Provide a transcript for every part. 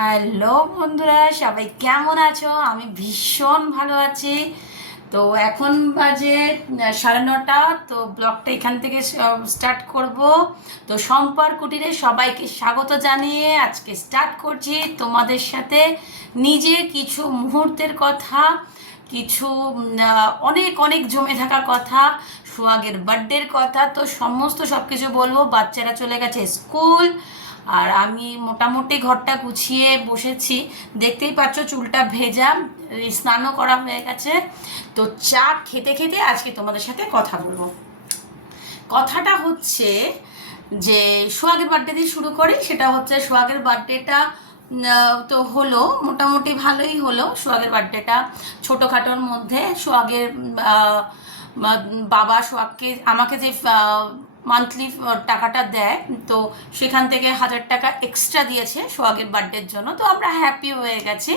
Hello বন্ধুরা, সবাই কেমন আছো? আমি ভীষণ ভালো আছি। তো এখন বাজে সাড়ে নটা, তো ব্লগটা এখান থেকে স্টার্ট করব। তো সম্পার কুটিরে সবাইকে স্বাগত জানিয়ে আজকে স্টার্ট করছি তোমাদের সাথে নিজে কিছু মুহূর্তের কথা, কিছু অনেক অনেক জমে থাকা কথা, সোহাগের বার্থডের কথা, তো সমস্ত সব কিছু বলব। বাচ্চারা চলে গেছে স্কুল আর আমি মোটামুটি ঘরটা গুছিয়ে বসেছি। দেখতেই পাচ্ছ চুলটা ভেজা স্নানও করা হয়ে গেছে। তো চা খেতে খেতে আজকে তোমাদের সাথে কথা বলব। কথাটা হচ্ছে যে সোহাগের বার্থডে দিয়ে শুরু করি, সেটা হচ্ছে সোহাগের বার্থডেটা তো হলো, মোটামুটি ভালোই হলো সোহাগের বার্থডেটা ছোটোখাটোর মধ্যে সোহাগের বাবা সোহাগকে আমাকে যে মান্থলি টাকাটা দেয়, তো সেখান থেকে হাজার টাকা এক্সট্রা দিয়েছে সোহাগের বার্থডের জন্য, তো আমরা হ্যাপি হয়ে গেছি।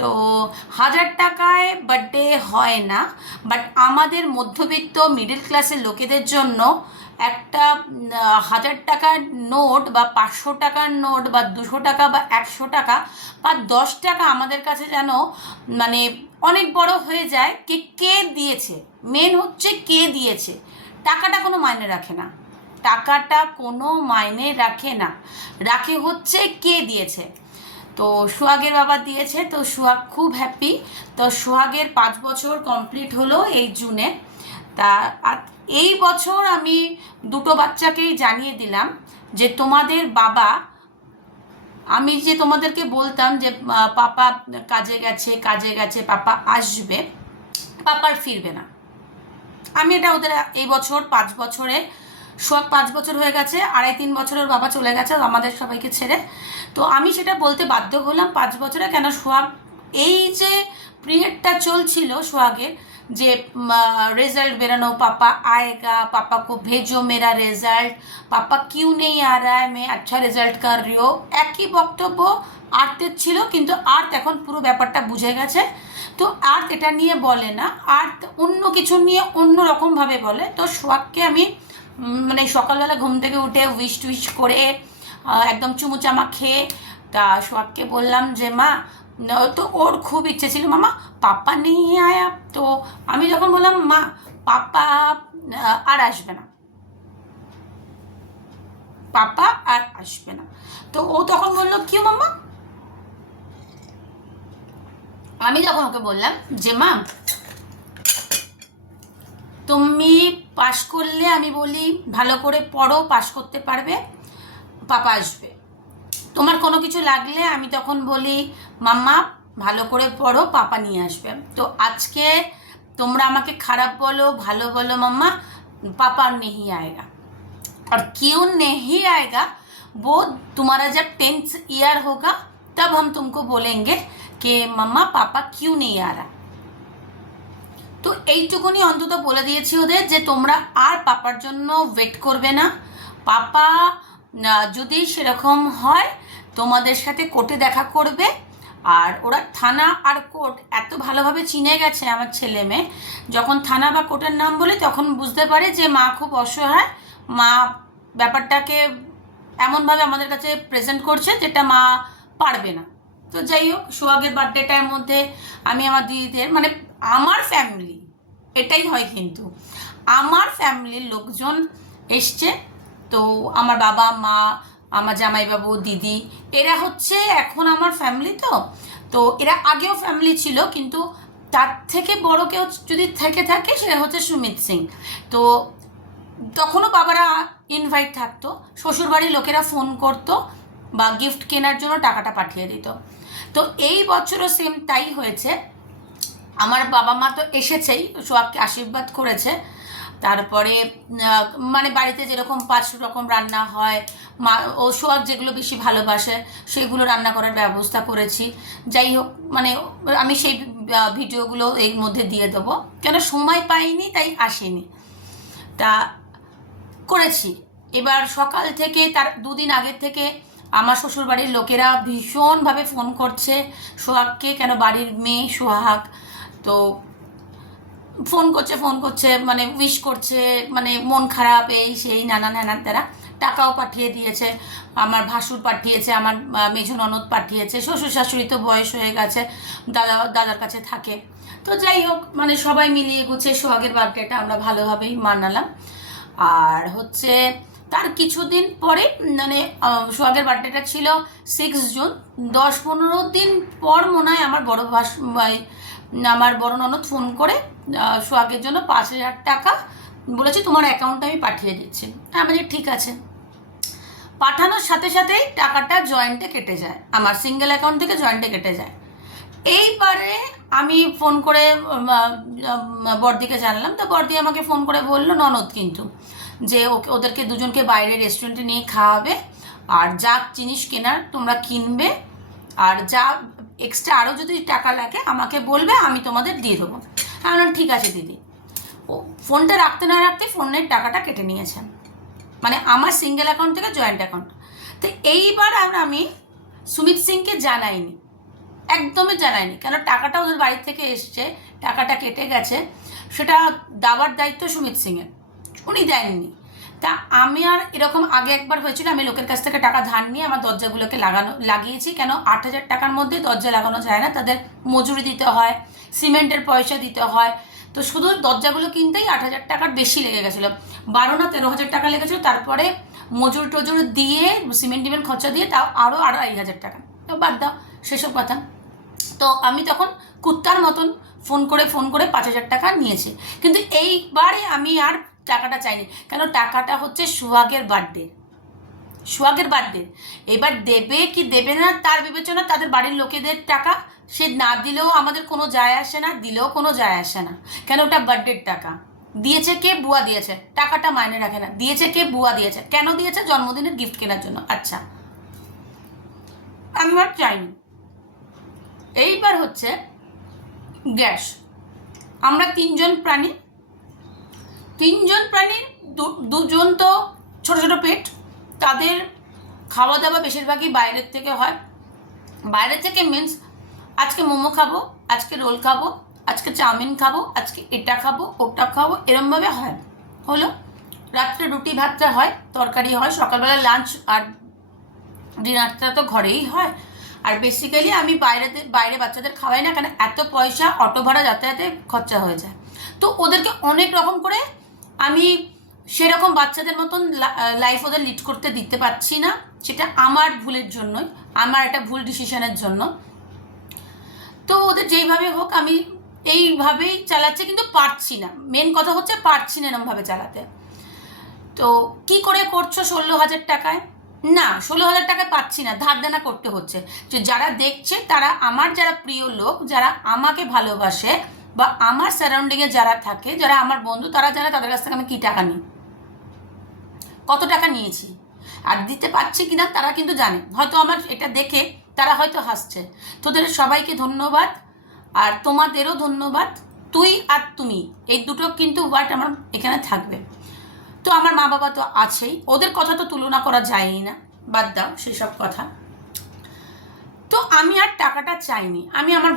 তো হাজার টাকায় বার্থডে হয় না বাট আমাদের মধ্যবিত্ত মিডিল ক্লাসের লোকেদের জন্য একটা হাজার টাকার নোট বা পাঁচশো টাকার নোট বা দুশো টাকা বা একশো টাকা বা দশ টাকা আমাদের কাছে যেন মানে অনেক বড় হয়ে যায় কে কে দিয়েছে। মেন হচ্ছে কে দিয়েছে। টাকাটা কোনো মাইনে রাখে না। টাকাটা কোনো মাইনে রাখে না। রাখে হচ্ছে কে দিয়েছে। তো সোহাগের বাবা দিয়েছে, তো সোহাগ খুব হ্যাপি তো সোহাগের পাঁচ বছর কমপ্লিট হলো এই জুনে। তা এই বছর আমি দুটো বাচ্চাকেই জানিয়ে দিলাম যে তোমাদের বাবা, আমি যে তোমাদেরকে বলতাম যে পাপা কাজে গেছে কাজে গেছে, পাপা আসবে পাপার ফিরবে না। আমি এটা ওদের এই বছর পাঁচ বছরে সোয়াগ পাঁচ বছর হয়ে গেছে, আড়াই তিন বছরের বাবা চলে গেছে, আমাদের সবাইকে ছেড়ে। তো আমি সেটা বলতে বাধ্য হলাম পাঁচ বছরে কেন সোহাগ, এই যে পিরিয়ডটা চলছিল সোহাগের যে রেজাল্ট বেরানো পাপা आएगा पापा को भेजो मेरा रिजल्ट पापा क्यों नहीं आ रहा है मैं अच्छा रिजल्ट कर रही हो একই বক্তব্য আর্থের ছিল কিন্তু আর্থ এখন পুরো ব্যাপারটা বুঝে গেছে তো আর্থ এটা নিয়ে বলে না আর্থ অন্য কিছু নিয়ে অন্য রকমভাবে বলে তো সোহাগকে আমি উম, মানে সকালবেলা ঘুম থেকে উঠে উইশ টুইশ করে আহ, একদম চুমুচামা খেয়ে তা সোহাগকে বললাম যে মা ন- তো ওর খুব ইচ্ছে ছিল মামা পাপা নিয়ে আয়া তো আমি যখন বললাম মা পাপা আহ, আর আসবে না। পাপা আর আসবে না। তো ও তখন বলল কি মামা আমি তখন ওকে বললাম যে মা তুমি পাশ করলে আমি বলি ভালো করে পড়ো পাশ করতে পারবে পাপা আসবে। তোমার কোনো কিছু লাগলে আমি তখন বলি মাম্মা ভালো করে পড়ো পাপা নিয়ে আসবে তো আজকে তোমরা আমাকে খারাপ বলো ভালো বলো মাম্মা पापा नहीं आएगा और क्यों नहीं आएगा वो तुम्हारा जब टेंथ ईयर होगा तब हम तुमको बोलेंगे कि मम्मा पापा क्यों नहीं आ रहा তো এইটুকুনি অন্তত বলে দিয়েছি ওদের যে তোমরা আর পাপার জন্য ওয়েট করবে না পাপা আহ, যদি সেরকম হয় তোমাদের সাথে কোর্টে দেখা করবে। আর ওরা থানা আর কোর্ট এত ভালোভাবে চিনে গেছে আমার ছেলে মেয়ে। যখন থানা বা কোর্টের নাম বলি তখন বুঝতে পারে যে মা খুব অসহায়। মা ব্যাপারটাকে এমনভাবে আমাদের কাছে প্রেজেন্ট করছে যেটা মা পারবে না। তো যাই হোক, সোহাগের বার্থডেটার মধ্যে আমি আমার দিদিদের মানে আমার ফ্যামিলি এটাই হয় কিন্তু। আমার ফ্যামিলির লোকজন এসছে। তো আমার বাবা, মা আমার জামাইবাবু, দিদি, এরা হচ্ছে এখন আমার ফ্যামিলি তো। তো এরা আগেও ফ্যামিলি ছিল, কিন্তু তার থেকে বড় কেউ যদি থেকে থাকে, সেটা হচ্ছে সুমিত সিং। তো তখনও বাবারা ইনভাইট থাকতো, শ্বশুরবাড়ির লোকেরা ফোন করতো বা গিফট কেনার জন্য টাকাটা পাঠিয়ে দিত। তো এই বছরও সেম তাই হয়েছে। আমার বাবা মা তো এসেছেই সোহাগকে আশীর্বাদ করেছে। তারপরে মানে বাড়িতে যেরকম পাঁচ রকম রান্না হয়, মা ও সোহাগ যেগুলো বেশি ভালোবাসে, সেগুলো রান্না করার ব্যবস্থা করেছি। যাই হোক মানে আমি সেই ভিডিওগুলো এর মধ্যে দিয়ে দেবো। কেন সময় পাইনি, তাই আসেনি। তা করেছি। এবার সকাল থেকে তার দুদিন আগের থেকে আমার শ্বশুরবাড়ির লোকেরা ভীষণভাবে ফোন করছে সোহাগকে, কেন বাড়ির মেয়ে সোহাগ। তো ফোন করছে ফোন করছে মানে উইশ করছে মানে মন খারাপ, এই সেই, নানান হ্যানান তারা টাকাও পাঠিয়ে দিয়েছে, আমার ভাসুর পাঠিয়েছে, আমার মেঝো ননদ পাঠিয়েছে, শ্বশুর শাশুড়ি তো বয়স হয়ে গেছে, দাদা, দাদার কাছে থাকে। তো যাই হোক মানে সবাই মিলিয়ে গুছিয়ে সোহাগের বার্থডেটা আমরা ভালোভাবেই মানালাম। আর হচ্ছে, তার কিছুদিন পরে মানে সোহাগের বার্থডেটা ছিল সিক্স জুন দশ পনেরো দিন পর মনে হয় আমার বড় ভাস আমার বড় ননদ ফোন করে সোহাগের জন্য পাঁচ হাজার টাকা বলেছে তোমার অ্যাকাউন্টে আমি পাঠিয়ে দিচ্ছি। আমি বলছি, ঠিক আছে। পাঠানোর সাথে সাথেই টাকাটা জয়েন্টে কেটে যায় আমার সিঙ্গেল অ্যাকাউন্ট থেকে জয়েন্টে কেটে যায়। এইবারে আমি ফোন করে উম, জানলাম তো বড়দি আমাকে ফোন করে বলল ননদ কিন্তু যে ওকে ওদেরকে দুজনকে বাইরে রেস্টুরেন্টে নিয়ে খাওয়াবে আর যা জিনিস কেনার তোমরা কিনবে আর যা এক্সট্রা আরও যদি টাকা লাগে, আমাকে বলবে, আমি তোমাদের দিয়ে দেবো। বললাম, ঠিক আছে দিদি। ও ফোনটা রাখতে না রাখতে ফোনের টাকাটা কেটে নিয়েছেন মানে আমার সিঙ্গেল অ্যাকাউন্ট থেকে জয়েন্ট অ্যাকাউন্ট তো এইবার আর আমি সুমিত সিংকে জানাইনি। একদমই জানাইনি। কেন? টাকাটা ওদের বাড়ি থেকে এসছে, টাকাটা কেটে গেছে। সেটা দাবার দায়িত্ব সুমিত সিংয়ের। উনি দেননি। তা আমি আর এরকম আগে একবার হয়েছিল, আমি লোকের কাছ থেকে টাকা ধার নিয়ে আমার দরজাগুলোকে লাগানো, লাগিয়েছি। কেন? আট হাজার টাকার মধ্যে দরজা লাগানো যায় না, তাদের মজুরি দিতে হয়, সিমেন্টের পয়সা দিতে হয়। তো শুধু দরজাগুলো কিনতেই আট হাজার টাকার বেশি লেগে গেছিল। বারো না তেরো হাজার টাকা লেগেছিলো, তারপরে মজুর টজুর দিয়ে, সিমেন্ট টিমেন্ট খরচা দিয়ে তাও আরও আড়াই হাজার টাকা। তো বাদ দাও, সেসব কথা। তো আমি তখন কুত্তার মতন ফোন করে ফোন করে পাঁচ হাজার টাকা নিয়েছি। কিন্তু এইবারে আমি আর টাকাটা চাইনি। কেন? টাকাটা হচ্ছে সুহাগের বার্থডে সুহাগের বার্থডে এবার দেবে কি দেবে না, তার বিবেচনা তাদের বাড়ির লোকেদের টাকা। সে না দিলেও আমাদের কোনো যায় আসে না, দিলেও কোনো যায় আসে না। কেন? ওটা বার্থডের টাকা। দিয়েছে কে? বুয়া দিয়েছে। টাকাটা মাইনে রাখে না। দিয়েছে কে? বুয়া দিয়েছে। কেন দিয়েছে? জন্মদিনের গিফট কেনার জন্য। আচ্ছা। আমি আর চাইনি। এইবার হচ্ছে গ্যাস। আমরা তিনজন প্রাণী তিনজন প্রাণীর দুজন তো ছোট ছোট পেট, তাদের খাওয়া দাওয়া বেশিরভাগই বাইরের থেকে হয়। বাইরে থেকে মিন্স আজকে মোমো খাব, আজকে রোল খাব, আজকে চাউমিন খাব, আজকে এটা খাব, ওটা খাব, এরমভাবে হয়। হলো, রাত্রে রুটি ভাতটা হয়, তরকারি হয়, সকালবেলা লাঞ্চ আর ডিনারটা তো ঘরেই হয়। আর বেসিক্যালি আমি বাইরেতে, বাইরে বাচ্চাদের খাওয়াই না কারণ এত পয়সা অটো ভাড়া যাতায়াতে খরচা হয়ে যায়। তো ওদেরকে অনেক রকম করে আমি সেরকম বাচ্চাদের মতন লাইফ ওদের লিড করতে দিতে পারছি না। সেটা আমার ভুলের জন্যই, আমার একটা ভুল ডিসিশনের জন্য। তো ওদের যেইভাবে হোক আমি এইভাবেই চালাচ্ছি, কিন্তু পারছি না। মেন কথা হচ্ছে পারছি না এরমভাবে চালাতে। তো কি করে করছ ষোলো হাজার টাকায়? না, ষোলো হাজার টাকায় পাচ্ছি না ধার দেনা করতে হচ্ছে। যে যারা দেখছে, তারা আমার যারা প্রিয় লোক, যারা আমাকে ভালোবাসে বা আমার সারাউন্ডিংয়ে যারা থাকে, যারা আমার বন্ধু, তারা জানে তাদের কাছ থেকে আমি কী টাকা নিই। কত টাকা নিয়েছি? আর দিতে পারছি কিনা তারা কিন্তু জানে। হয়তো আমার এটা দেখে তারা হয়তো হাসছে। তোদের সবাইকে ধন্যবাদ, আর তোমাদেরও ধন্যবাদ, তুই আর তুমি। এই দুটো কিন্তু ওয়ার্ড আমার এখানে থাকবে। তো আমার মা বাবা তো আছেই। ওদের কথা তো তুলনা করা যায়ই না। বাদ দাও সেসব কথা। তো আমি আর টাকাটা চাইনি। আমি আমার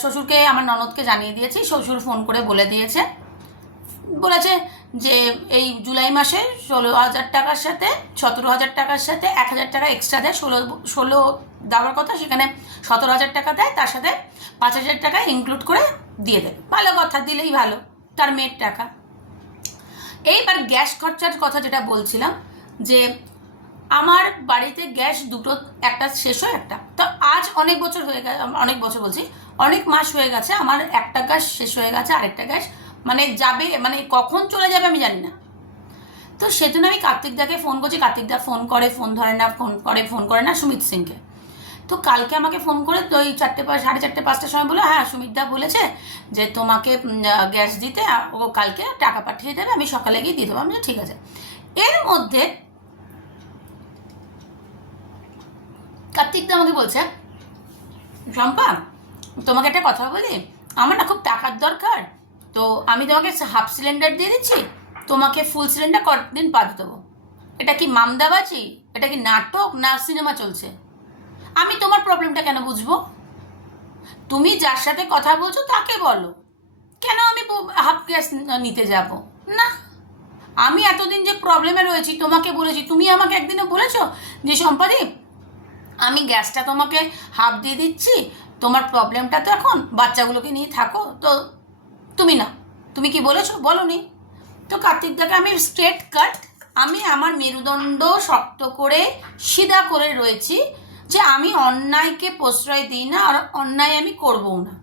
শ্বশুরকে, আমার ননদকে জানিয়ে দিয়েছি, শ্বশুর ফোন করে বলে দিয়েছে। বলেছে যে এই জুলাই মাসে ষোলো হাজার টাকার সাথে, সতেরো হাজার টাকার সাথে এক হাজার টাকা এক্সট্রা দেয়, ষোলো ষোলো দেওয়ার কথা, সেখানে সতেরো হাজার টাকা দেয়, তার সাথে পাঁচ হাজার টাকা ইনক্লুড করে দিয়ে দেয়। ভালো কথা, দিলেই ভালো, তার মেয়ের টাকা। এইবার গ্যাস খরচার কথা যেটা বলছিলাম, যে আমার বাড়িতে গ্যাস দুটো, একটা শেষ হয়, একটা। তো আজ অনেক বছর হয়ে গেছে অনেক বছর বলছি, অনেক মাস হয়ে গেছে, আমার একটা গ্যাস শেষ হয়ে গেছে, আরেকটা গ্যাস মানে যাবে মানে কখন চলে যাবে আমি জানি না। তো সেজন্য আমি কার্তিকদাকে ফোন করছি কার্তিকদা ফোন করে ফোন ধরে না ফোন করে ফোন করে না, সুমিত সিংকে। তো কালকে আমাকে ফোন করে, তো ওই চারটে পাঁচ সাড়ে চারটে, পাঁচটার সময় বলে হ্যাঁ সুমিতদা বলেছে যে তোমাকে গ্যাস দিতে, ও কালকে টাকা পাঠিয়ে দেবে, আমি সকালে গিয়ে দিয়ে দেবো। আমি ঠিক আছে। এর মধ্যে কার্তিকদা আমাকে বলছে শম্পা তোমাকে একটা কথা বলি। আমার না খুব টাকার দরকার। তো আমি তোমাকে হাফ সিলিন্ডার দিয়ে দিচ্ছি, তোমাকে ফুল সিলিন্ডার কতদিন পাঠিয়ে দেবো। এটা কি মামদাবাজি? এটা কি নাটক না সিনেমা চলছে? আমি তোমার প্রবলেমটা কেন বুঝব? তুমি যার সাথে কথা বলছো তাকে বলো। কেন আমি হাফ গ্যাস নিতে যাব? না। আমি এতদিন যে প্রবলেমে রয়েছি, তোমাকে বলেছি, তুমি আমাকে একদিনও বলেছ যে সম্পাদি আমি গ্যাসটা তোমাকে হাফ দিয়ে দিচ্ছি, তোমার প্রবলেমটা তো এখন বাচ্চাগুলোকে নিয়ে থাকো, তো তুমি না তুমি কি বলেছ? বলো নি তো কার্তিক দাকে আমি স্ট্রেট কাট, আমি আমার মেরুদণ্ড শক্ত করে সিধা করে রয়েছি যে আমি অন্যায়কে প্রশ্রয় দিই না আর অন্যায় আমি করবও না।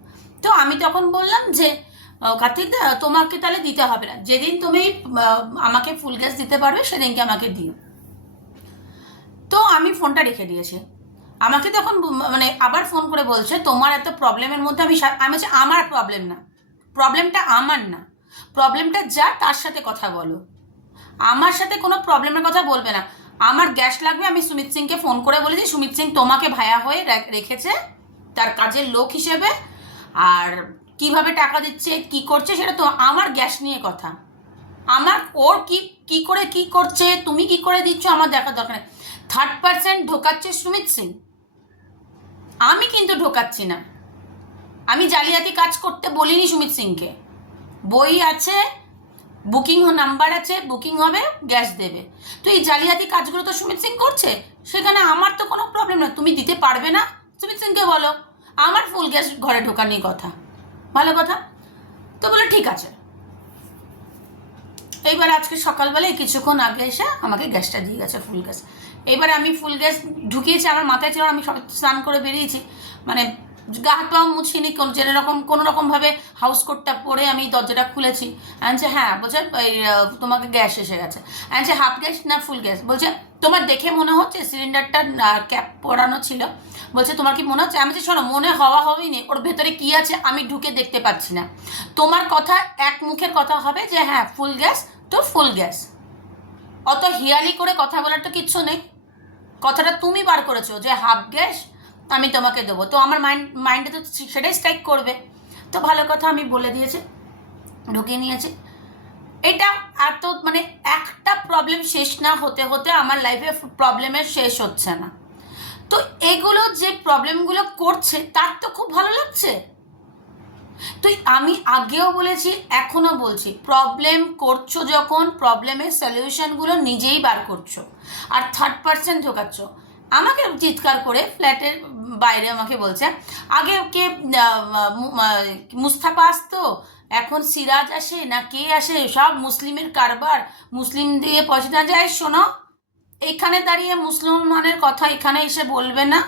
তো আমি তখন বললাম যে কার্তিক দা তোমাকে তাহলে দিতে হবে না। যেদিন তুমি আমাকে ফুল গ্যাস দিতে পারবে, সেদিনকে আমাকে দিও। তো আমি ফোনটা রেখে দিয়েছি। আমাকে তখন মানে আবার ফোন করে বলছে, তোমার এত প্রবলেমের মধ্যে আমি আমি বলছি, আমার প্রবলেম না। প্রবলেমটা আমার না। প্রবলেমটা যা, তার সাথে কথা বলো। আমার সাথে কোনো প্রবলেমের কথা বলবে না। আমার গ্যাস লাগবে, আমি সুমিত সিংকে ফোন করে বলেছি সুমিত সিং তোমাকে ভায়া হয়ে রেখেছে, তার কাজের লোক হিসেবে। আর কীভাবে টাকা দিচ্ছে, কি করছে, সেটা তো আমার গ্যাস নিয়ে কথা। আমার, ওর কি কি করে কি করছে, তুমি কি করে দিচ্ছ, আমার দেখার দরকার থার্ড পার্সেন্ট ঢোকাচ্ছে সুমিত সিং। আমি কিন্তু ঢোকাচ্ছি না। আমি জালিয়াতি কাজ করতে বলিনি সুমিত সিংকে। বই আছে, বুকিং নাম্বার আছে, বুকিং হবে, গ্যাস দেবে। তো এই জালিয়াতি কাজগুলো তো সুমিত সিং করছে, সেখানে আমার তো কোনো প্রবলেম না তুমি দিতে পারবে না? সুমিত সিংকে বলো, আমার ফুল গ্যাস ঘরে ঢোকার নিয়ে কথা। ভালো কথা? তো বলে, ঠিক আছে। এইবার আজকে সকালবেলায় কিছুক্ষণ আগে এসে আমাকে গ্যাসটা দিয়ে গেছে ফুল গ্যাস। এইবার আমি ফুল গ্যাস ঢুকিয়েছি, আমার মাথায় ছিল আমি স্নান করে বেরিয়েছি। মানে গা হাত পাও মুছিনি কোনো যেরকম কোনো রকমভাবে হাউস কোটটা পরে আমি দরজাটা খুলেছি। আনছে হ্যাঁ বলছে তোমাকে গ্যাস এসে গেছে। আনছে হাফ গ্যাস না ফুল গ্যাস বলছে, তোমার দেখে মনে হচ্ছে সিলিন্ডারটা ক্যাপ পরানো ছিল? বলছে, তোমার কি মনে হচ্ছে? আমি বলছি, শোনো, মনে হওয়া হবেই নি, ওর ভেতরে কি আছে আমি ঢুকে দেখতে পাচ্ছি না। তোমার কথা এক মুখের কথা হবে যে হ্যাঁ ফুল গ্যাস তো ফুল গ্যাস অত হিয়ালি করে কথা বলার তো কিচ্ছু নেই। কথাটা তুমি বার করেছ যে হাফ গ্যাস আমি তোমাকে দেবো। তো আমার মাইন্ড মাইন্ডে তো সেটাই স্ট্রাইক করবে। তো ভালো কথা, আমি বলে দিয়েছি, ঢুকিয়ে নিয়েছি। এটা এত মানে একটা প্রবলেম শেষ না হতে হতে আমার লাইফে প্রবলেমের শেষ হচ্ছে না। তো এগুলো যে প্রবলেমগুলো করছে, তার তো খুব ভালো লাগছে। তো আমি আগেও বলেছি, এখনও বলছি প্রবলেম করছ যখন প্রবলেমের সলিউশনগুলো নিজেই বার করছ আর থার্ড পার্সেন্ট ঢোকাচ্ছ। আমাকে চিৎকার করে ফ্ল্যাটের বাইরে আমাকে বলছে, আগে কে মুস্তাফা আসতো? এখন সিরাজ আসে না কে আসে? সব মুসলিমের কারবার। মুসলিম দিয়ে পয়সা যায়, শোনো, এখানে দাঁড়িয়ে মুসলমানের কথা এখানে এসে বলবে না।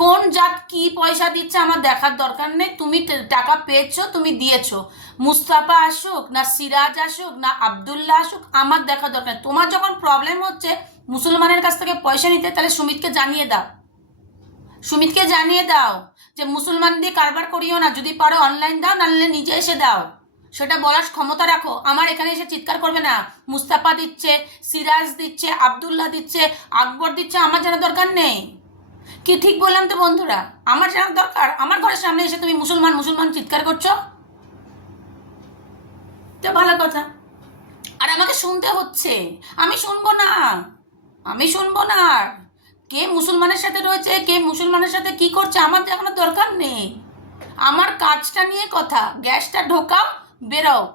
কোন জাত কি পয়সা দিচ্ছে আমার দেখার দরকার নেই। তুমি টাকা পেয়েছ, তুমি দিয়েছ। মুস্তাফা আসুক, না সিরাজ আসুক, না আবদুল্লাহ আসুক, আমার দেখার দরকার তোমার যখন প্রবলেম হচ্ছে, মুসলমানের কাছ থেকে পয়সা নিতে, তাহলে সুমিতকে জানিয়ে দাও। সুমিতকে জানিয়ে দাও যে মুসলমান দিয়ে কারবার করিও না, যদি পারো অনলাইন দাও, নাহলে নিজে এসে দাও। সেটা বলার ক্ষমতা রাখো। আমার এখানে এসে চিৎকার করবে না। মুস্তাফা দিচ্ছে, সিরাজ দিচ্ছে, আবদুল্লাহ দিচ্ছে, আকবর দিচ্ছে, আমার জানা দরকার নেই। কি ঠিক বললাম তো বন্ধুরা? আমার জানার দরকার? আমার ঘরের সামনে এসে তুমি মুসলমান মুসলমান চিৎকার করছ? তো ভালো কথা। আর আমাকে শুনতে হচ্ছে। আমি শুনব না। আমি শুনব না। আর কে মুসলমানের সাথে রয়েছে? কে মুসলমানের সাথে কি করছে? আমার দেখানোর দরকার নেই। আমার কাজটা নিয়ে কথা। গ্যাসটা ঢোকাও, বেরোও।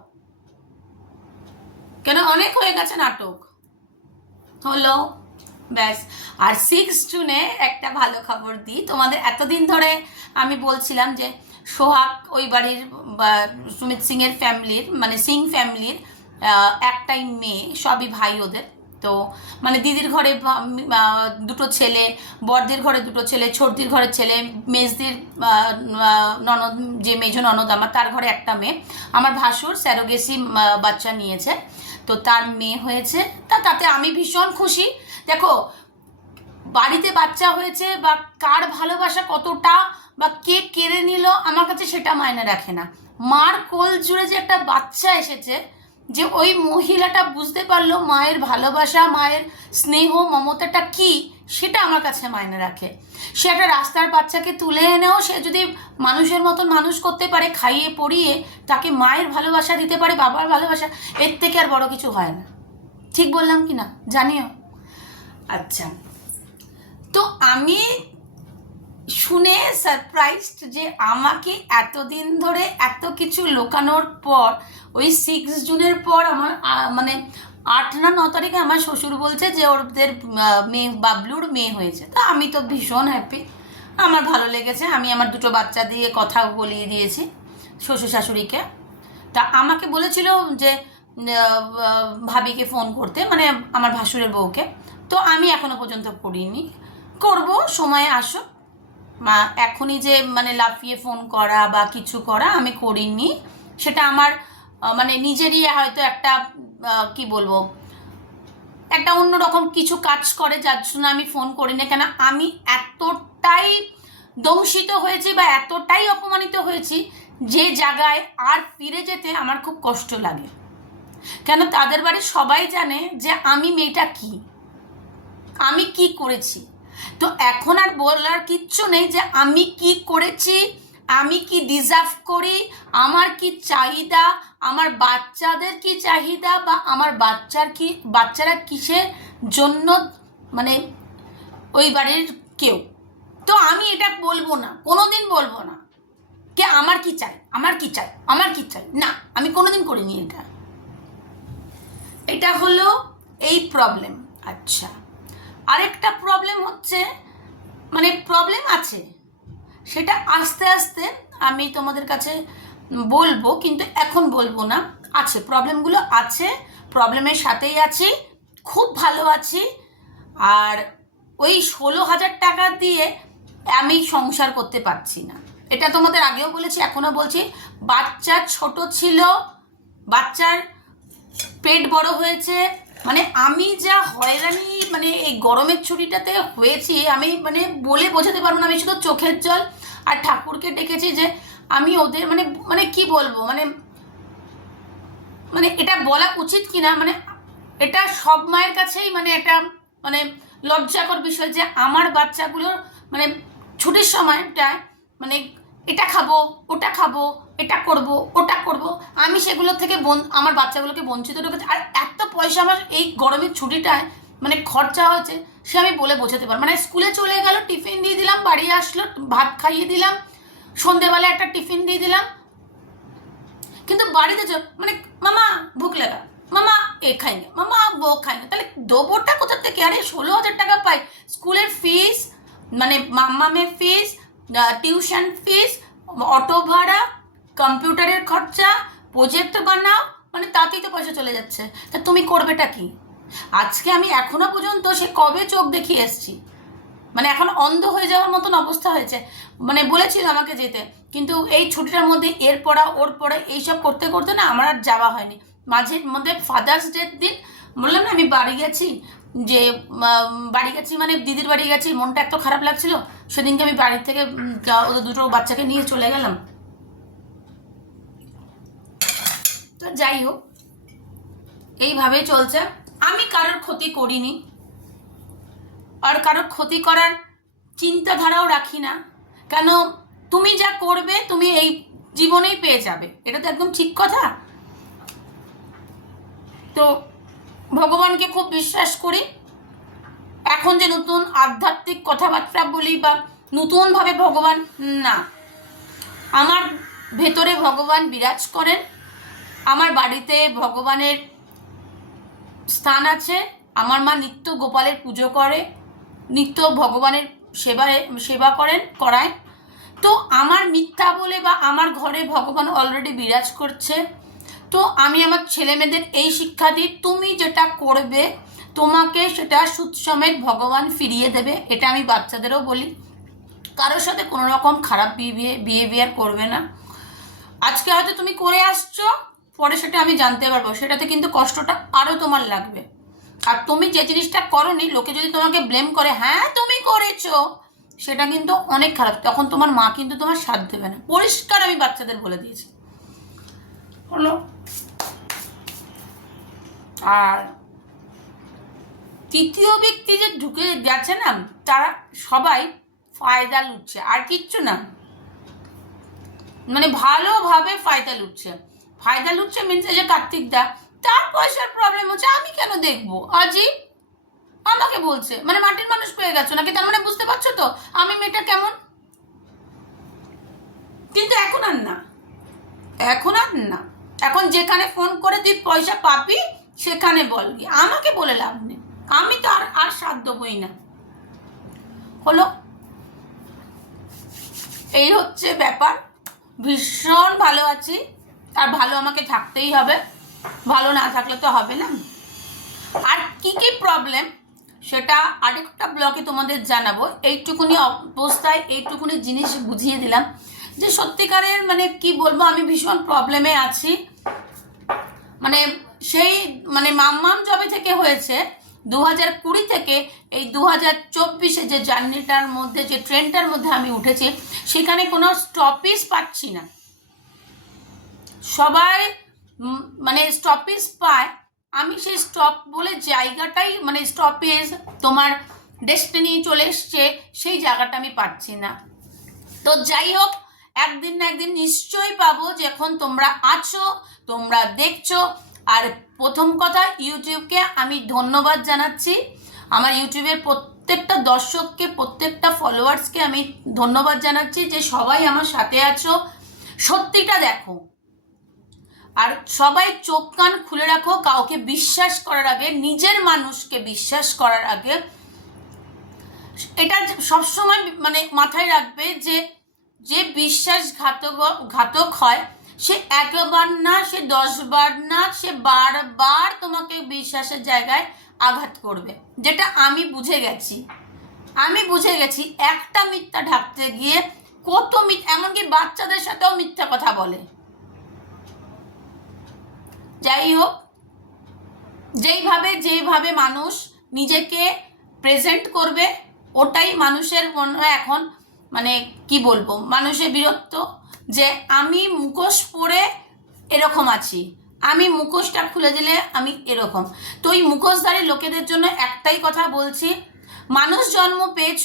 কেন? অনেক হয়ে গেছে নাটক। হলো ব্যাস, আর সিক্স জুনে একটা ভালো খবর দিই। তোমাদের এতদিন ধরে আমি বলছিলাম যে, সোহাগ ওই বাড়ির সুমিত সিংয়ের ফ্যামিলির মানে সিং ফ্যামিলির একটাই মেয়ে, সবই ভাই ওদের। তো মানে দিদির ঘরে দুটো ছেলে বড়দির ঘরে দুটো ছেলে, ছোটদির ঘরের ছেলে, মেজদির ননদ, যে মেজো ননদ আমার, তার ঘরে একটা মেয়ে। আমার ভাসুর স্যারোগেসি বাচ্চা নিয়েছে। তো তার মেয়ে হয়েছে। তা তাতে আমি ভীষণ খুশি। দেখো, বাড়িতে বাচ্চা হয়েছে বা কার ভালোবাসা কতটা বা কে কেড়ে নিল, আমার কাছে সেটা মায়নে রাখে না। মার কোল জুড়ে যে একটা বাচ্চা এসেছে, যে ওই মহিলাটা বুঝতে পারল মায়ের ভালোবাসা, মায়ের স্নেহ, মমতাটা কি, সেটা আমার কাছে মায়নে রাখে। সে একটা রাস্তার বাচ্চাকে তুলে এনেও সে যদি মানুষের মতন মানুষ করতে পারে, খাইয়ে পড়িয়ে তাকে মায়ের ভালোবাসা দিতে পারে, বাবার ভালোবাসা, এর থেকে আর বড় কিছু হয় না। ঠিক বললাম কি না? জানিও। আচ্ছা। তো আমি শুনে সারপ্রাইজড যে আমাকে এতদিন ধরে এত কিছু লোকানোর পর, ওই সিক্স জুনের পর আমার মানে আট না ন তারিখে আমার শ্বশুর বলছে যে ওদের মেয়ে, বাবলুর মেয়ে হয়েছে। তো আমি তো ভীষণ হ্যাপি আমার ভালো লেগেছে। আমি আমার দুটো বাচ্চা দিয়ে কথা বলিয়ে দিয়েছি শ্বশুর শাশুড়িকে। তা আমাকে বলেছিল যে ভাবিকে ফোন করতে মানে আমার ভাসুরের বউকে। তো আমি এখনও পর্যন্ত করিনি করব, সময় আসো মা এখনই যে মানে লাফিয়ে ফোন করা বা কিছু করা আমি করিনি। সেটা আমার মানে নিজেরই হয়তো একটা কি বলব, একটা অন্যরকম কিছু কাজ করে যার জন্য আমি ফোন করি না কেন আমি এতটাই দংশিত হয়েছি বা এতটাই অপমানিত হয়েছি যে জায়গায় আর ফিরে যেতে আমার খুব কষ্ট লাগে। কেন তাদের বাড়ির সবাই জানে যে আমি মেয়েটা কি। আমি কি করেছি? তো এখন আর বলার কিচ্ছু নেই যে আমি কি করেছি, আমি কি ডিজার্ভ করি, আমার কি চাহিদা, আমার বাচ্চাদের কি চাহিদা বা আমার বাচ্চার কি, বাচ্চারা কিসের জন্য মানে ওই বাড়ির কেউ? তো আমি এটা বলব না, কোনোদিন বলব না কে আমার কি চাই, আমার কি চাই, আমার কি চাই। না, আমি কোনোদিন করিনি এটা। এটা হলো এই প্রবলেম আচ্ছা। আরেকটা প্রবলেম হচ্ছে মানে প্রবলেম আছে। সেটা আস্তে আস্তে আমি তোমাদের কাছে বলব, কিন্তু এখন বলব না। আছে প্রবলেমগুলো আছে প্রবলেমের সাথেই আছি, খুব ভালো আছি। আর ওই ষোলো হাজার টাকা দিয়ে আমি সংসার করতে পারছি না। এটা তোমাদের আগেও বলেছি, এখনও বলছি। বাচ্চা ছোট ছিল, বাচ্চার পেট বড় হয়েছে মানে আমি যা হয়রানি মানে এই গরমের ছুটিটাতে হয়েছি, আমি মানে বলে বোঝাতে পারব না, আমি শুধু চোখের জল আর ঠাকুরকে ডেকেছি যে আমি ওদের মানে মানে কি বলব মানে মানে এটা বলা উচিত কি না মানে এটা সব মায়ের কাছেই মানে একটা মানে লজ্জাকর বিষয় যে আমার বাচ্চাগুলোর মানে ছুটির সময়টায় মানে এটা খাব, ওটা খাব, এটা করব, ওটা করব। আমি সেগুলো থেকে বন আমার বাচ্চাগুলোকে বঞ্চিত রেখেছি আর এত পয়সা আমার এই গরমের ছুটিটায় মানে খরচা হয়েছে, সে আমি বলে বোঝাতে পারব মানে স্কুলে চলে গেল, টিফিন দিয়ে দিলাম, বাড়ি আসলো, ভাত খাইয়ে দিলাম সন্ধেবেলা একটা টিফিন দিয়ে দিলাম। কিন্তু বাড়িতে মানে মামা ভুক লাগা, মামা এ খাইনি মামা ও খাইনি তাহলে দেবোটা কোথা থেকে? আরে ষোলো হাজার টাকা পাই। স্কুলের ফিস মানে মাম্মামের ফিস টিউশন ফিস অটো ভাড়া কম্পিউটারের খরচা প্রজেক্ট বানাও মানে তাতেই তো পয়সা চলে যাচ্ছে। তা তুমি করবেটা কি? আজকে আমি এখনও পর্যন্ত সে কবে চোখ দেখিয়ে এসছি? মানে এখন অন্ধ হয়ে যাওয়ার মতন অবস্থা হয়েছে। মানে বলেছিল আমাকে যেতে। কিন্তু এই ছুটিটার মধ্যে এর পড়া, ওর পড়া, এইসব করতে করতে না আমার আর যাওয়া হয়নি। মাঝে মধ্যে ফাদার্স ডের দিন, বললাম না আমি বাড়ি গেছি? যে বাড়ি গেছি মানে দিদির বাড়ি গেছি, মনটা এত খারাপ লাগছিল, সেদিনকে আমি বাড়ি থেকে ওদের দুটো বাচ্চাকে নিয়ে চলে গেলাম। তো যাই হোক, এইভাবেই চলছে। আমি কারোর ক্ষতি করিনি, আর কারোর ক্ষতি করার চিন্তাধারাও রাখি না। কেন, তুমি যা করবে, তুমি এই জীবনেই পেয়ে যাবে। এটা তো একদম ঠিক কথা। তো ভগবানকে খুব বিশ্বাস করি। এখন যে নতুন আধ্যাত্মিক কথাবার্তা বলি বা নতুনভাবে ভগবান, না। আমার ভেতরে ভগবান বিরাজ করেন। আমার বাড়িতে ভগবানের স্থান আছে। আমার মা নিত্য গোপালের পুজো করে, নিত্য ভগবানের সেবায়, সেবা করেন, করায়। তো আমার মিথ্যা বলে বা আমার ঘরে ভগবান অলরেডি বিরাজ করছে। তো আমি আমার ছেলেমেয়েদের এই শিক্ষা দিই, তুমি যেটা করবে, তোমাকে সেটা সুদ সমেত ভগবান ফিরিয়ে দেবে, এটা আমি বাচ্চাদেরও বলি। কারোর সাথে কোনো রকম খারাপ বিহেভিয়ার করবে না। আজকে হয়তো তুমি করে আসছো, পরে সেটা আমি জানতে পারব। সেটাতে কিন্তু কষ্টটা আরও তোমার লাগবে। আর তুমি যে জিনিসটা করনি, লোকে যদি তোমাকে ব্লেম করে হ্যাঁ তুমি করেছ, সেটা কিন্তু অনেক খারাপ। তখন তোমার মা কিন্তু তোমার সাথ দেবে না। পরিষ্কার আমি বাচ্চাদের বলে দিয়েছি। হলো। আর তৃতীয় ব্যক্তি যে ঢুকে গেছে না, তারা সবাই ফায়দা লুটছে, আর কিচ্ছু না। মানে ভালোভাবে ফায়দা লুটছে। ফায়দা লুটছে মিনস যে কার্তিক দা, তার পয়সার প্রবলেম হচ্ছে, আমি কেন দেখব? অজীব আমাকে বলছে মানে মাটির মানুষ পেয়ে গেছো নাকি? তার মানে বুঝতে পারছ তো? আমি মেয়েটা কেমন? কিন্তু এখন আর না। এখন আর না। এখন যেখানে ফোন করে তুই পয়সা পাবি, সেখানে বলবি। আমাকে বলে লাভ নেই। আমি তো আর আর সাধ্য বই না। হলো? এই হচ্ছে ব্যাপার। ভীষণ ভালো আছি। আর ভালো আমাকে থাকতেই হবে। ভালো না থাকলে তো হবে না। আর কি কি প্রবলেম সেটা আরেকটা ব্লগে তোমাদের জানাব। এইটুকুনি অবস্থায়, এইটুকুনি জিনিস বুঝিয়ে দিলাম। যে সত্যিকারের মানে কি বলব, আমি ভীষণ প্রবলেমে আছি। মানে সেই মানে মাম্মাম জবে থেকে হয়েছে দু হাজার কুড়ি থেকে এই দু হাজার চব্বিশে যে জার্নিটার মধ্যে, যে ট্রেনটার মধ্যে আমি উঠেছি, সেখানে কোনো স্টপিস পাচ্ছি না। সবাই মানে স্টপিস পায়। আমি সেই স্টপ বলে জায়গাটাই মানে স্টপেজ তোমার ডেস্টিনি চলে এসছে, সেই জায়গাটা আমি পাচ্ছি না। তো যাই হোক একদিন না একদিন নিশ্চয়ই পাবো যখন তোমরা আছো, তোমরা দেখছ। আর প্রথম কথা, ইউটিউবকে আমি ধন্যবাদ জানাচ্ছি। আমার ইউটিউবের প্রত্যেকটা দর্শককে, প্রত্যেকটা ফলোয়ার্সকে আমি ধন্যবাদ জানাচ্ছি যে সবাই আমার সাথে আছো। সত্যিটা দেখো। আর সবাই চোখ কান খুলে রাখো, কাউকে বিশ্বাস করার আগে, নিজের মানুষকে বিশ্বাস করার আগে। এটা সবসময় মানে মাথায় রাখবে যে যে বিশ্বাসঘাতক ঘাতক হয়, সে একবার না, সে দশবার না, সে বারবার তোমাকে বিশ্বাসের জায়গায় আঘাত করবে। যেটা আমি বুঝে গেছি। আমি বুঝে গেছি একটা মিথ্যা ঢাকতে গিয়ে কত মিথ, এমনকি বাচ্চাদের সাথেও মিথ্যা কথা বলে। যাই হোক, যেইভাবে যেইভাবে মানুষ নিজেকে প্রেজেন্ট করবে, ওটাই মানুষের মনে এখন মানে কি বলব? মানুষের বিরক্ত যে আমি মুখোশ পরে এরকম আছি। আমি মুখোশটা খুলে দিলে আমি এরকম। তো এই মুখোশধারী লোকেদের জন্য একটাই কথা বলছি, মানুষ জন্ম পেয়েছ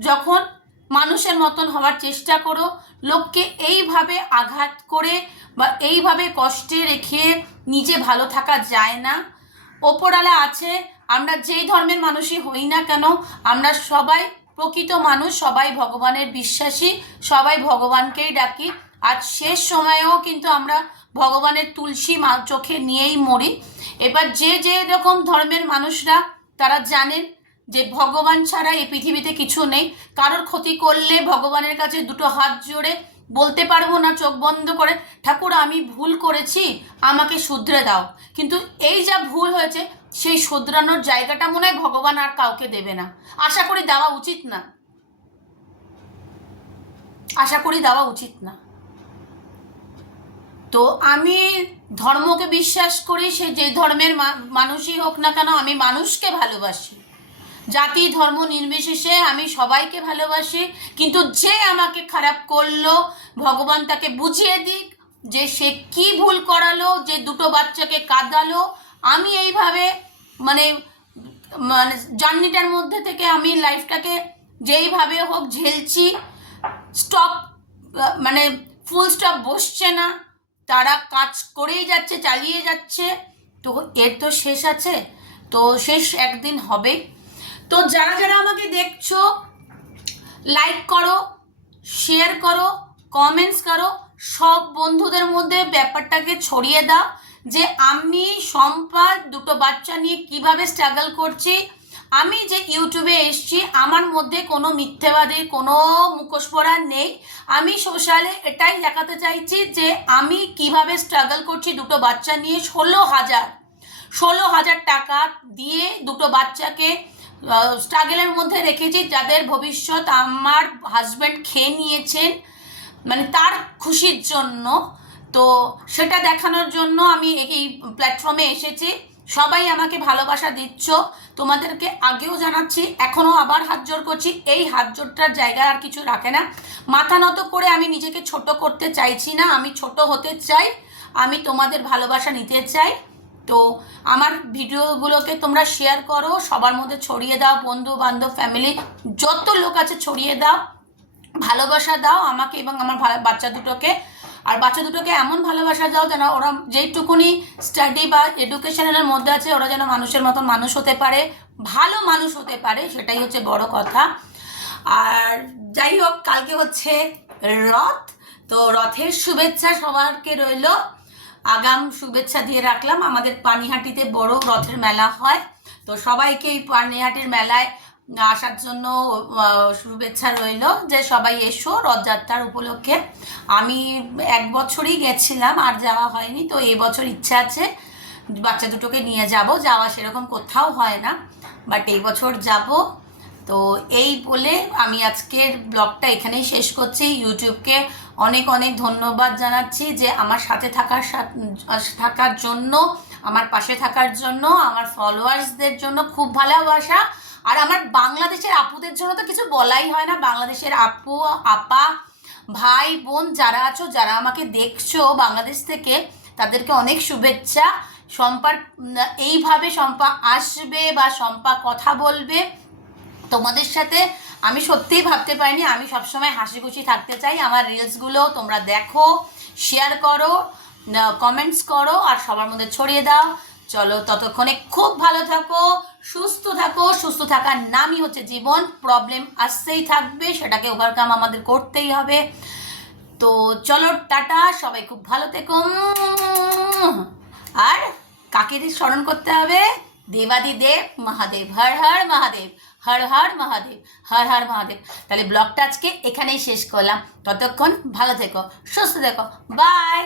যখন মানুষের মতন হওয়ার চেষ্টা করো, লোককে এইভাবে আঘাত করে বা এইভাবে কষ্টে রেখে নিজে ভালো থাকা যায় না। ওপরালা আছে, আমরা যেই ধর্মের মানুষই হই না কেন, আমরা সবাই প্রকৃত মানুষ, সবাই ভগবানের বিশ্বাসী, সবাই ভগবানকেই ডাকি। আর শেষ সময়েও কিন্তু আমরা ভগবানের তুলসী মা চোখে নিয়েই মরি। এবার যে যে রকম ধর্মের মানুষরা, তারা জানেন যে ভগবান ছাড়া এই পৃথিবীতে কিছু নেই। কারোর ক্ষতি করলে ভগবানের কাছে দুটো হাত জোড়ে বলতে পারব না, চোখ বন্ধ করে, ঠাকুর, আমি ভুল করেছি, আমাকে শুধরে দাও। কিন্তু এই যা ভুল হয়েছে, সেই শুধরানোর জায়গাটা মনে হয় ভগবান আর কাউকে দেবে না। আশা করি দেওয়া উচিত না। আশা করি দেওয়া উচিত না। তো আমি ধর্মকে বিশ্বাস করি, সে যে ধর্মের মানুষই হোক না কেন, আমি মানুষকে ভালোবাসি। জাতি, ধর্ম নির্বিশেষে আমি সবাইকে ভালোবাসি। কিন্তু যে আমাকে খারাপ করল, ভগবান তাকে বুঝিয়ে দিক যে সে কি ভুল করালো, যে দুটো বাচ্চাকে কাঁদালো। আমি এইভাবে মানে মানে জার্নিটার মধ্যে থেকে আমি লাইফটাকে যেইভাবে হোক ঝেলছি, স্টপ মানে ফুল স্টপ বসছে না। তারা কাজ করেই যাচ্ছে, চালিয়ে যাচ্ছে। তো এর তো শেষ আছে। তো শেষ একদিন হবে। তো যারা যারা আমাকে দেখছ লাইক করো শেয়ার করো কমেন্টস করো, সব বন্ধুদের মধ্যে ব্যাপারটাকে ছড়িয়ে দাও যে আমি সম্পাদ দুটো বাচ্চা নিয়ে কীভাবে স্ট্রাগল করছি। আমি যে ইউটিউবে এসছি, আমার মধ্যে কোনো মিথ্যেবাদীর কোনো মুখোশ পড়া নেই। আমি সোশ্যালে এটাই দেখাতে চাইছি যে আমি কীভাবে স্ট্রাগল করছি দুটো বাচ্চা নিয়ে ষোলো হাজার। ষোলো হাজার টাকা দিয়ে দুটো বাচ্চাকে স্ট্রাগলের মধ্যে রেখেছি। যাদের ভবিষ্যৎ আমার হাজব্যান্ড খেয়ে নিয়েছেন মানে তার খুশির জন্য। তো সেটা দেখানোর জন্য আমি এই প্ল্যাটফর্মে এসেছি। সবাই আমাকে ভালোবাসা দিচ্ছ। তোমাদেরকে আগেও জানাচ্ছি, এখনও আবার হাত জোর করছি। এই হাত জোরটার জায়গা আর কিছু রাখে না। মাথা নত করে আমি নিজেকে ছোট করতে চাইছি না। আমি ছোট হতে চাই। আমি তোমাদের ভালোবাসা নিতে চাই। তো আমার ভিডিওগুলোকে তোমরা শেয়ার করো, সবার মধ্যে ছড়িয়ে দাও বন্ধু বান্ধব ফ্যামিলি যত লোক আছে ছড়িয়ে দাও, ভালোবাসা দাও আমাকে এবং আমার বাচ্চা দুটোকে। আর বাচ্চা দুটোকে এমন ভালোবাসা দাও যেন ওরা যেইটুকুনি স্টাডি বা এডুকেশনের মধ্যে আছে, ওরা যেন মানুষের মতন মানুষ হতে পারে, ভালো মানুষ হতে পারে, সেটাই হচ্ছে বড় কথা। আর যাই হোক, কালকে হচ্ছে রথ, তো রথের শুভেচ্ছা সবারকে রইল। আগাম শুভেচ্ছা দিয়ে রাখলাম। আমাদের পানিহাটিতে বড় রথের মেলা হয়। তো সবাইকে এই পানিহাটির মেলায় আসার জন্য শুভেচ্ছা রইল যে সবাই এসো রথযাত্রার উপলক্ষে। আমি এক বছরই গেছিলাম, আর যাওয়া হয়নি, তো এই বছর ইচ্ছা আছে বাচ্চা দুটোকে নিয়ে যাব। যাওয়া সেরকম কোথাও হয় না বাট এই বছর যাব। তো এই বলে আমি আজকের ব্লগটা এখানেই শেষ করছি। ইউটিউবকে অনেক অনেক ধন্যবাদ জানাচ্ছি যে আমার সাথে থাকার থাকার জন্য, আমার পাশে থাকার জন্য, আমার ফলোয়ার্সদের জন্য খুব ভালোবাসা আর আমার বাংলাদেশের আপুদের জন্য তো কিছু বলাই হয় না। বাংলাদেশের আপু, আপা, ভাই, বোন যারা আছো, যারা আমাকে দেখছ বাংলাদেশ থেকে, তাদেরকে অনেক শুভেচ্ছা। শম্পার এইভাবে শম্পা আসবে বা শম্পা কথা বলবে। তোমাদের সাথে আমি সত্যিই ভাবতে পারিনি, আমি সবসময় হাসি খুশি থাকতে চাই। আমার রিলসগুলো তোমরা দেখো শেয়ার করো কমেন্টস করো, আর সবার মধ্যে ছড়িয়ে দাও। চলো ততক্ষণে খুব ভালো থাকো, সুস্থ থাকো, সুস্থ থাকার নামই হচ্ছে জীবন। প্রবলেম আসতেই থাকবে, সেটাকে ওভারকাম আমাদের করতেই হবে। তো চলো, টাটা, সবাই খুব ভালো থেকো। আর কাকে স্মরণ করতে হবে? দেবাদি দেব মহাদেব, হর হর মহাদেব। হর হর মহাদেব হর হর মহাদেব। তাহলে ব্লগটা আজকে এখানেই শেষ করলাম। ততক্ষণ ভালো থেকো সুস্থ থেকো। বাই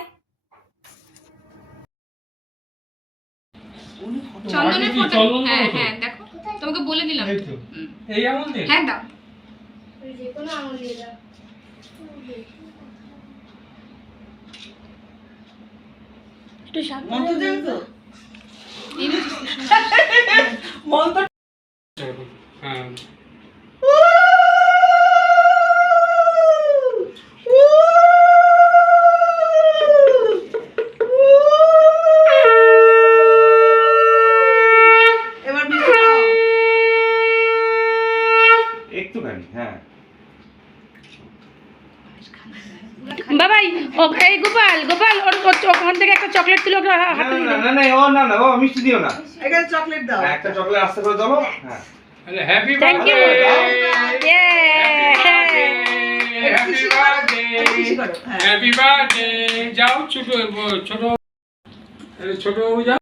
চন্দনের ফটো হ্যাঁ হ্যাঁ দেখো। তোমাকে বলে দিলাম। এই দিন হ্যাঁ দাও। যে কোনো আঙুল দিয়ে দাও। মন্ত্র দেন তো। এই মন্ত্র না ও না না বাবা মিষ্টি দিও না এখানে চকলেট দাও একটা চকলেট আস্তে করে দাও হ্যাঁ তাহলে হ্যাপি বার্থডে you. বার্থডে ইয়ে হ্যাপি বার্থডে হ্যাঁ হ্যাপি বার্থডে যাও ছোট ছোট ছোট যাও